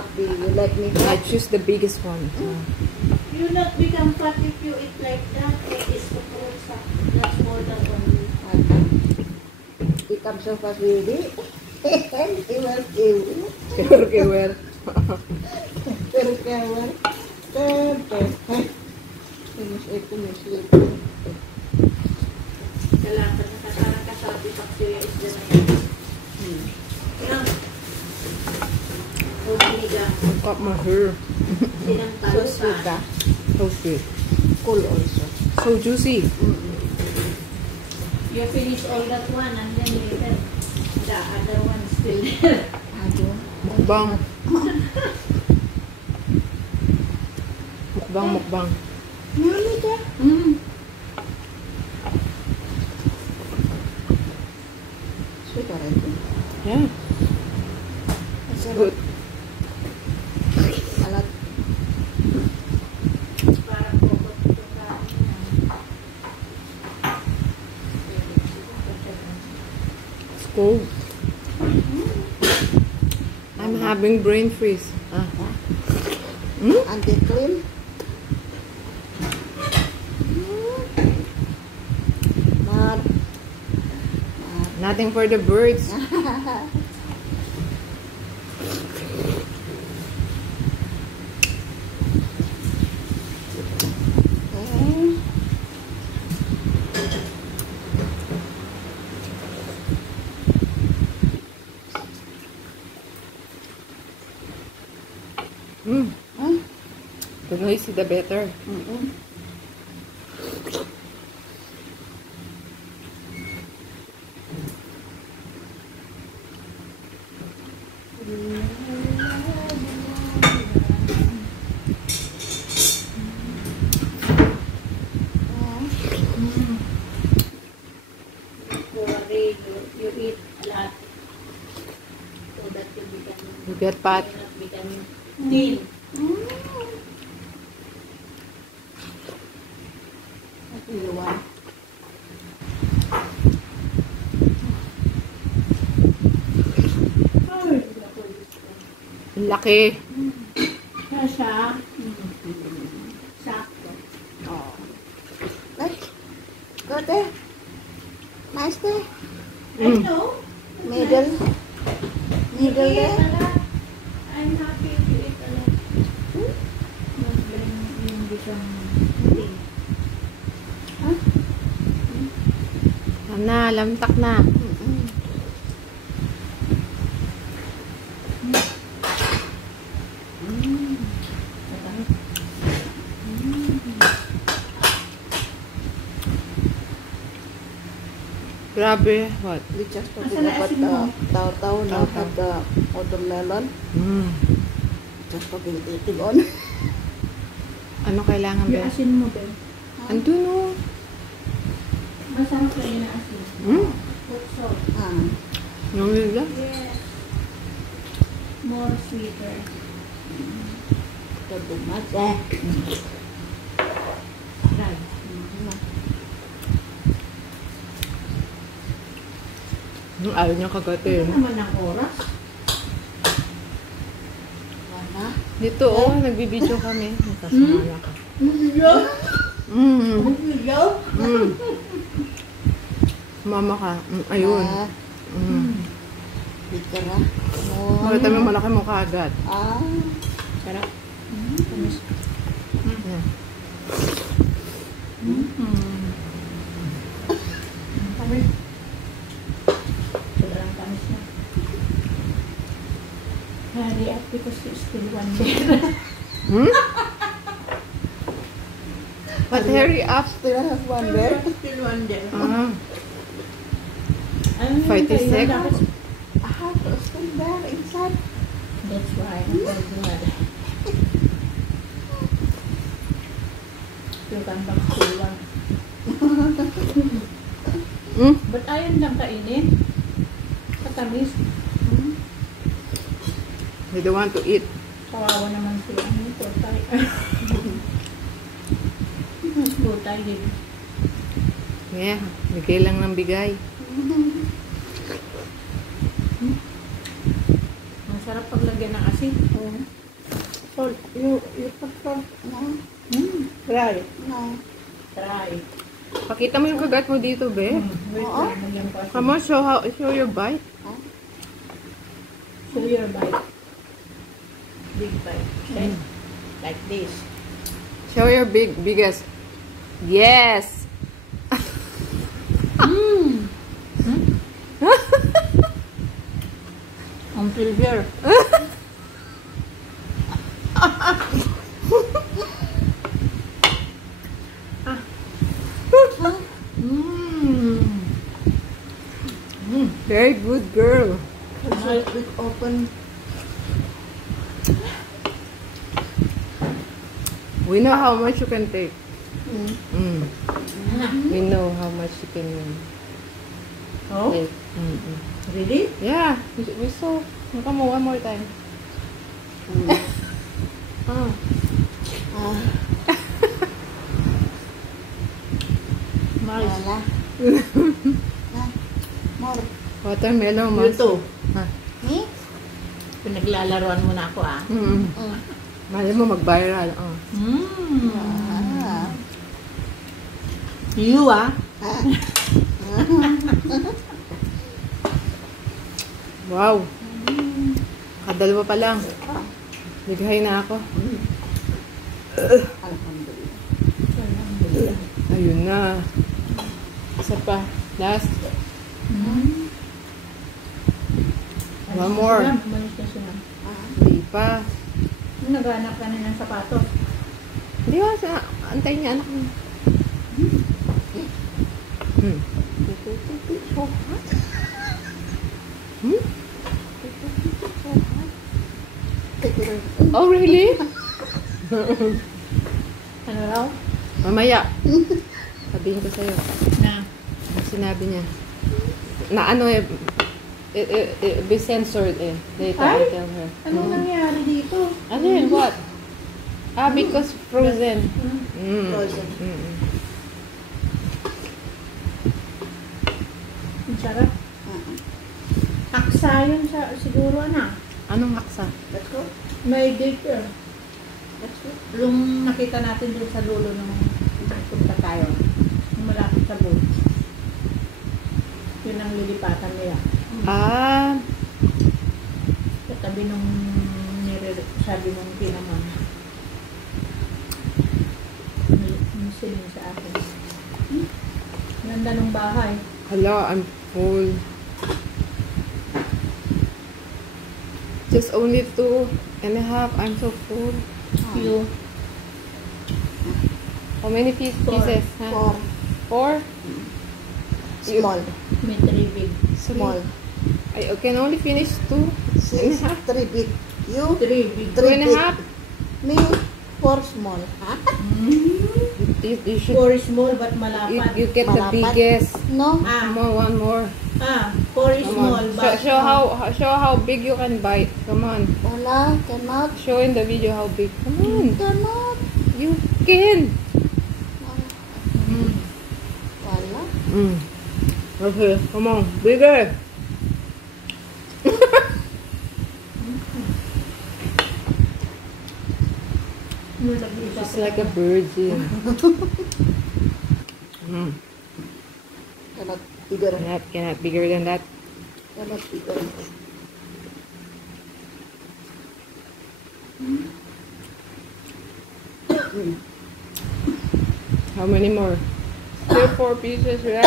happy. You like me I fat? choose the biggest one. You not become fat if you eat like that. It is the fruits. That's more than only. Become so fast really. Kewer, kewer. Kewer, kewer. Kewer, kewer. Finish it, finish it. Kailangan na parang kasabi bacteria is the name. Yan. O sinigang. Cut my hair. Sinampalo So sweet, pa. ah. So sweet. Cool also. So juicy. You finish all that one and then later the other one still there. Mukbang. Mukbang, mukbang. Yummy ka. Sweet already. Yeah. It's Good. a lot. Parang kokot yung kanin na. It's cold. I'm having brain freeze. Anti-clean. Mad. Nothing for the birds. The noisy, the better. You eat a lot so that you become You get fat. thin. What do you want? Ang laki. Kasha. Sakto. Oh. Like, good there. Nice there. I know. Middle. Middle You eat there. a lot. I'm happy if you eat a lot. Yung become thin. Na, lamtak na. Grabe. What? We just Asan talking na about asin mo? tau-tau now Tau-tau. have the watermelon. Just talking eating on. Ano kailangan Yung ba? asin mo, Ben. Andun o. Masarap na yun na asin. Put salt. Yung nila. Yes. More sweeter. Too much. Try. Ayaw niya kagatin. Ano naman ang oras? Wala. Dito nagbibideo kami. Nakasama ka. Video? Mm. Video? Mama ka. Ayun. Bitter Makita mo malaki mo kaagad. Sarap. Yeah. Kami. Sobrang tamis na. Hurry up because there's still one there. But hurry up. Still have one there. Still one there. Ah, 56. Still there inside. That's why I told you that. You can back still one. But ayun lang kainin. Katamis. They don't want to eat. Kawawa naman sila. Putay. Putay din. Yeah, bigay lang ng bigay. Masarap paglagyan ng asin. Oh. Salt. You put salt. No. Try. No. Try. Pakita mo yung kagat mo dito, be. Wait Oo. lang, nagyan ko asin. Come on, show your bite. Show your bite. Big bite. Okay? Like this. Show your biggest. Yes. Until here. Very good girl. So we open. We know how much you can take. Mm. We know how much you can Oh, take. really? Yeah, we saw. Come on, one more time. Ah. Nice. Wala. More. Watermelon, You mas. too. Me? Pinaglalaroan mo na ako ah. Mali mo mag-viral. Oh. You ah. Wow. Kadalawa pa lang. Bighay na ako. Alhamdulillah. Ayun na. Isa pa. Last. One more. Manis na siya. Hindi pa. Naghanap ka na ng sapatos. Hindi ba? Antay niya anak mo. Oh, really? Ano raw? Mamaya. Sabihin ko sa'yo. Na. Ang sinabi niya. Na ano eh. It be censored eh. Later Ay! I tell her. Anong nangyari dito? Ano yun? What? Because frozen. Frozen. Ang sarap. Aksa yun sa, siguro anak. Anong haksa? Let's go. May daycare. Let's go. Yung nakita natin dun sa dulo nung punta tayo. Yung malapit sa boat. Yun ang lilipatan nila. Sa tabi nung sabi nung pinaman. May siling sa akin. Ganda ng bahay. Hala, I'm full. Just only 2.5. I'm so full. You. How many pieces? Huh? 4. 4? Small. May 3 big. Small. I can only finish 2. 6. 3 big. You? 3 big. 2.5? Me? 4 small. Ha? You should. 4 small but malapad. You get the Malapat. biggest. No? Ah, Come on, one more. 4 Come small on. but Show how big you can bite. Come on. Wala. Cannot. Show in the video how big. Come on. Cannot. You can. Wala. Okay, come on. Bigger. Just like a virgin. Cannot bigger. Cannot bigger than that. Cannot bigger. How many more? Still 4 pieces, right?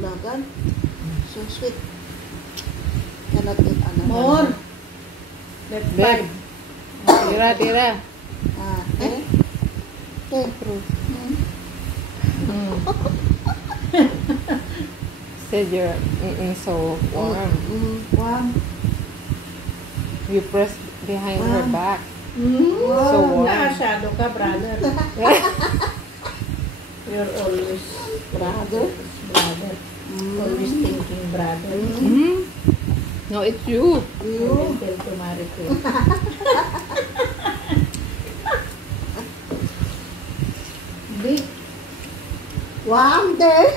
Lagan. So sweet. Cannot eat another. more. Let's Big. fight. Tira. Okay. Okay. Said you're so warm. Warm. You press behind her Warm. back. Wow. So warm. Naasyado ka, brother. You're always Brother. brother. Always thinking brother. No, it's you. You tell to Maricel. Big. Warm there.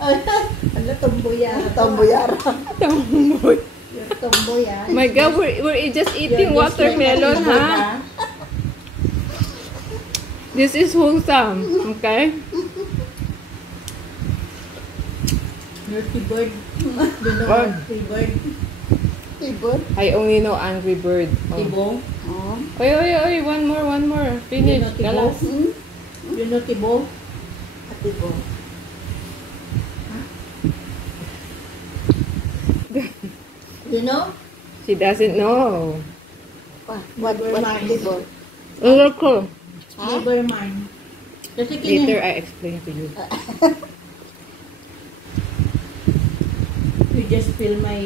Ala, You're tomboyara. Tomboyara. Tomboy. You're tomboyara. My God, we're just eating watermelon, ha? This is wholesome, okay? You're T-bird. You know Oh. what T-bird? Tibon. I only know Angry Bird. Oh. Tibo. Oh. Oy, one more. Finish. You know Tibo? Galas. You know Tibo? Tibo. You know? She doesn't know. What Tibo? Look. Never mind. Kasi Later, I explain to you. you just feel my...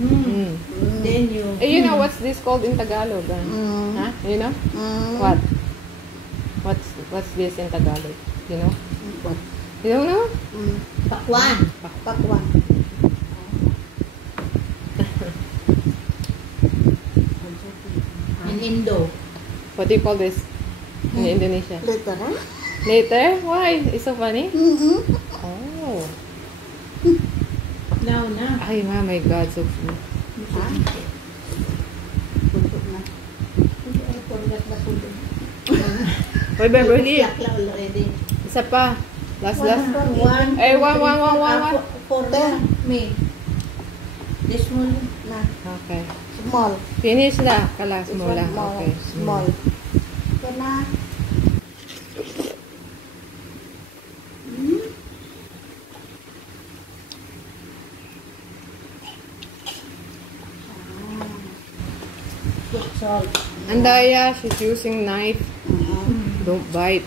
Mm. Then you... You know what's this called in Tagalog? Huh? You know? What? What's this in Tagalog? You know? What? You don't know? Pakwan. Pakwan. In Indo. What do you call this in Indonesia? Later, ha? Later? Why? It's so funny? Oh. Now na. Ay, my God. So funny. Ha? Puntok na. Hindi ako forgot na tulog. Hoy, Beverly. Yakla already. Isa pa. Last. One. Eh, one. Four na. May. This one. Na. Okay. Small. Finish na. Kalas This mo one lang. small. Okay. Small. Ito na. Put salt. Andaya, she's using knife. Don't bite.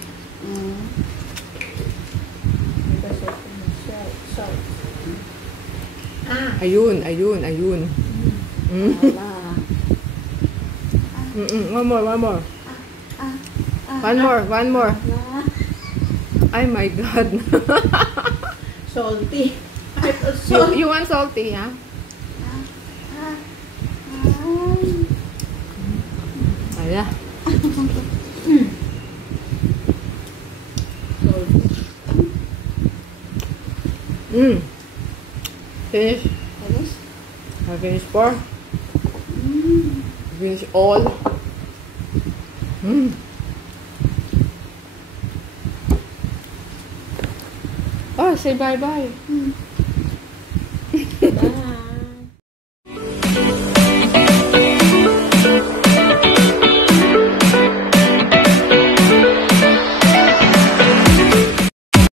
Because of the salt. Ah. Ayun. Wala. One more. One more. Wala. Ay, my God. Salty. I put salt. you want salty, ha? Ala. Finish. Finish? I finish 4. Finish all. Oh, say bye-bye.